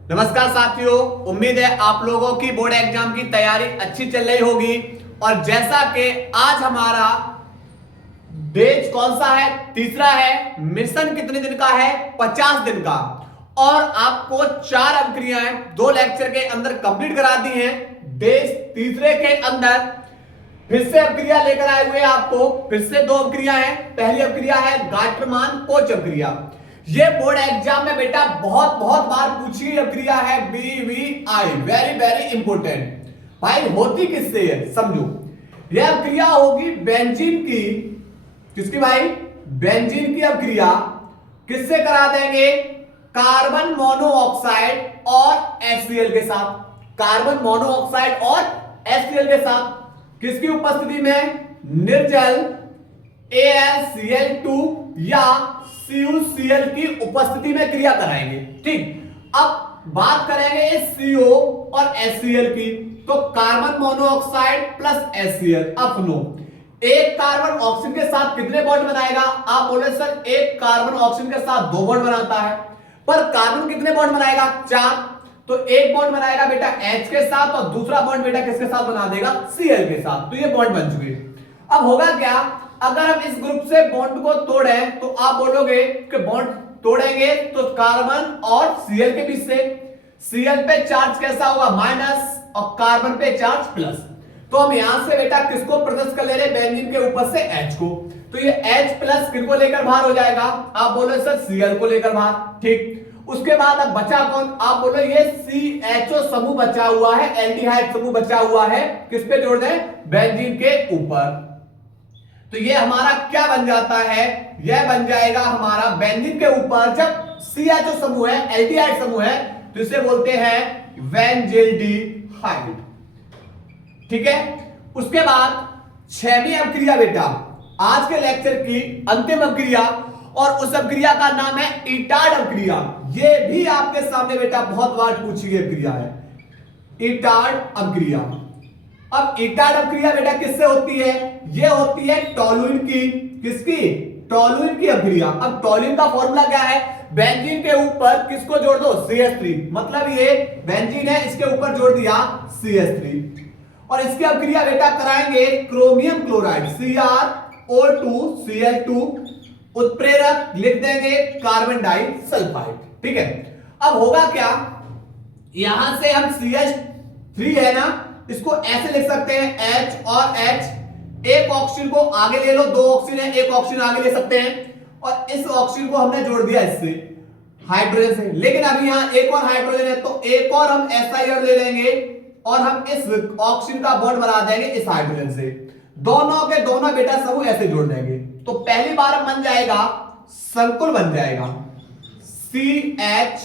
नमस्कार साथियों, उम्मीद है आप लोगों की बोर्ड एग्जाम की तैयारी अच्छी चल रही होगी। और जैसा कि आज हमारा बेच कौन सा है, तीसरा है। मिशन कितने दिन का है? 50 दिन का। और आपको 4 अवक्रियाएं 2 लेक्चर के अंदर कंप्लीट करा दी हैं। बेच तीसरे के अंदर फिर से अवक्रिया लेकर आए हुए आपको। फिर से 2 अवक्रिया है। पहली अवक्रिया है गाट्रमान कोच अवक्रिया। ये बोर्ड एग्जाम में बेटा बहुत बहुत बार पूछी गई अवक्रिया है, BVI, वेरी वेरी इंपोर्टेंट। भाई होती किससे है समझो। यह अवक्रिया होगी बेंजीन की। किसकी भाई? बेंजीन की अवक्रिया। किससे करा देंगे? कार्बन मोनोऑक्साइड और HCl के साथ। कार्बन मोनोऑक्साइड और HCl के साथ किसकी उपस्थिति में? निर्जल AlCl2 या CuCl की उपस्थिति में क्रिया कराएंगे। ठीक, अब बात करेंगे CO और HCl की। तो कार्बन मोनोऑक्साइड प्लस HCl। अब सुनो, एक कार्बन ऑक्सीजन के साथ कितने बॉन्ड बनाएगा? आप बोले सर एक कार्बन ऑक्सीजन के साथ 2 बॉन्ड बनाता है, पर कार्बन कितने बॉन्ड बनाएगा? 4। तो एक बॉन्ड बनाएगा बेटा H के साथ और दूसरा बॉन्ड बेटा किसके साथ बना देगा? Cl के साथ। तो ये बॉन्ड बन चुके। अब होगा क्या, अगर हम इस ग्रुप से बॉन्ड को तोड़े तो आप बोलोगे कि बॉन्ड तोड़ेंगे तो कार्बन और Cl के बीच से Cl पे चार्ज कैसा होगा? माइनस, और कार्बन पे चार्ज प्लस। तो हम यहां से बेटा किसको प्रदर्शित कर ले रहे? बेंजीन के ऊपर से H को। तो ये H प्लस किसको लेकर बाहर हो जाएगा? आप बोलो सर Cl को लेकर बाहर। ठीक, उसके बाद अब बचा कौन? आप बोलो ये CHO समूह बचा हुआ है, एल्डिहाइड समूह बचा हुआ है। किस पे जोड़ दें? बेंजीन के ऊपर। तो ये हमारा क्या बन जाता है? यह बन जाएगा हमारा बेंजीन के ऊपर जब CHO समूह है, एल्डिहाइड समूह है, तो इसे बोलते हैं वेंजेल्डिहाइड। ठीक है, उसके बाद 6वीं अवक्रिया बेटा, आज के लेक्चर की अंतिम अवक्रिया, और उस अवक्रिया का नाम है इटार्ड अवक्रिया। ये भी आपके सामने बेटा बहुत बार पूछी गई अवक्रिया है, इटार्ड अवक्रिया। अब इटार्ड अवक्रिया बेटा किससे होती है? ये होती है टोलुइन की। किसकी? टोलुइन की अवक्रिया। अब टोलुइन का फॉर्मूला क्या है? बेंजीन के ऊपर किसको जोड़ दो? CH3। मतलब ये बेंजीन है, इसके ऊपर जोड़ दिया CH3। और इसकी अवक्रिया बेटा कराएंगे क्रोमियम क्लोराइड CrO2Cl2, उत्प्रेरक लिख देंगे कार्बन डाइसल्फाइड। ठीक है, अब होगा क्या, यहां से हम CH3 है ना, इसको ऐसे लिख सकते हैं H और H। एक ऑक्सीजन को आगे ले लो, 2 ऑक्सीजन है, एक ऑक्सीजन आगे ले सकते हैं, और इस ऑक्सीजन को हमने जोड़ दिया इससे हाइड्रोजन से। लेकिन अभी यहां एक और हाइड्रोजन है, तो एक और हम SiO ले लेंगे और हम इस ऑक्सीजन का बॉन्ड बना देंगे इस हाइड्रोजन से। दोनों के दोनों बेटा समूह ऐसे जोड़ देंगे। तो पहली बार बन जाएगा संकुल, बन जाएगा CH,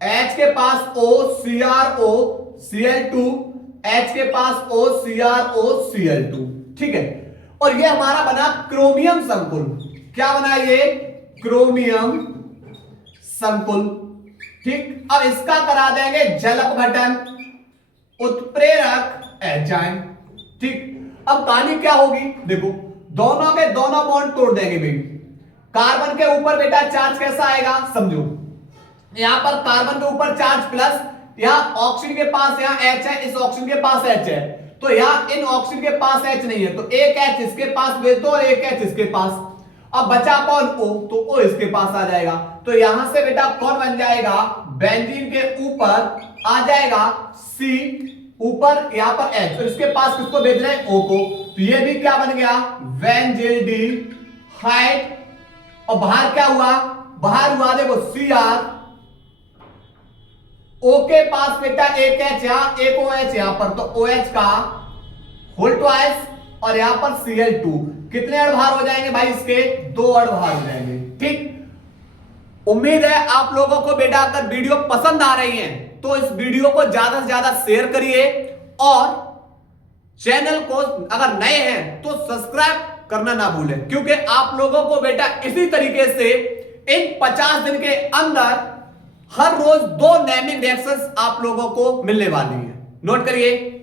H के पास O, CrO Cl2, H के पास O, CrO Cl2। ठीक है, और ये हमारा बना क्रोमियम संकुल। क्या बना ये? क्रोमियम संकुल। ठीक, अब इसका करा देंगे जलक घटन, उत्प्रेरक एंजाइम। ठीक, अब कहानी क्या होगी देखो, दोनों के दोनों बॉन्ड तोड़ देंगे भाई। कार्बन के ऊपर बेटा चार्ज कैसा आएगा समझो, यहां पर कार्बन के ऊपर चार्ज प्लस, यहां ऑक्सीजन के पास यहां H है, इस ऑक्सीजन के पास H है, तो यहां इन ऑक्सीजन के पास H नहीं है, तो एक H इसके पास भेज दो और एक H इसके पास। अब बचा कौन? O, तो O इसके पास आ जाएगा। तो यहां से बेटा कौन बन जाएगा? बेंजीन के ऊपर आ जाएगा C, ऊपर यहां पर H, और इसके पास किसको भेज रहे हैं? O को। तो ये भी क्या बन गया? वेंजेल्डिहाइड। और बाहर क्या हुआ? बाहर हुआ देखो Cr, O के पास बेटा एक H यहां, एक OH यहां पर, तो OH का होल ट्वाइस, और यहां पर Cl2। कितने अण बाहर हो जाएंगे भाई इसके? 2 अण बाहर हो जाएंगे। ठीक, उम्मीद है आप लोगों को बेटा अगर वीडियो पसंद आ रही है तो इस वीडियो को ज्यादा से ज्यादा शेयर करिए, और चैनल को अगर नए हैं तो सब्सक्राइब करना ना भूलें, क्योंकि आप लोगों को बेटा इसी तरीके से इन 50 दिन के अंदर हर रोज 2 नेमिंग रिएक्शंस आप लोगों को मिलने वाली है। नोट करिए।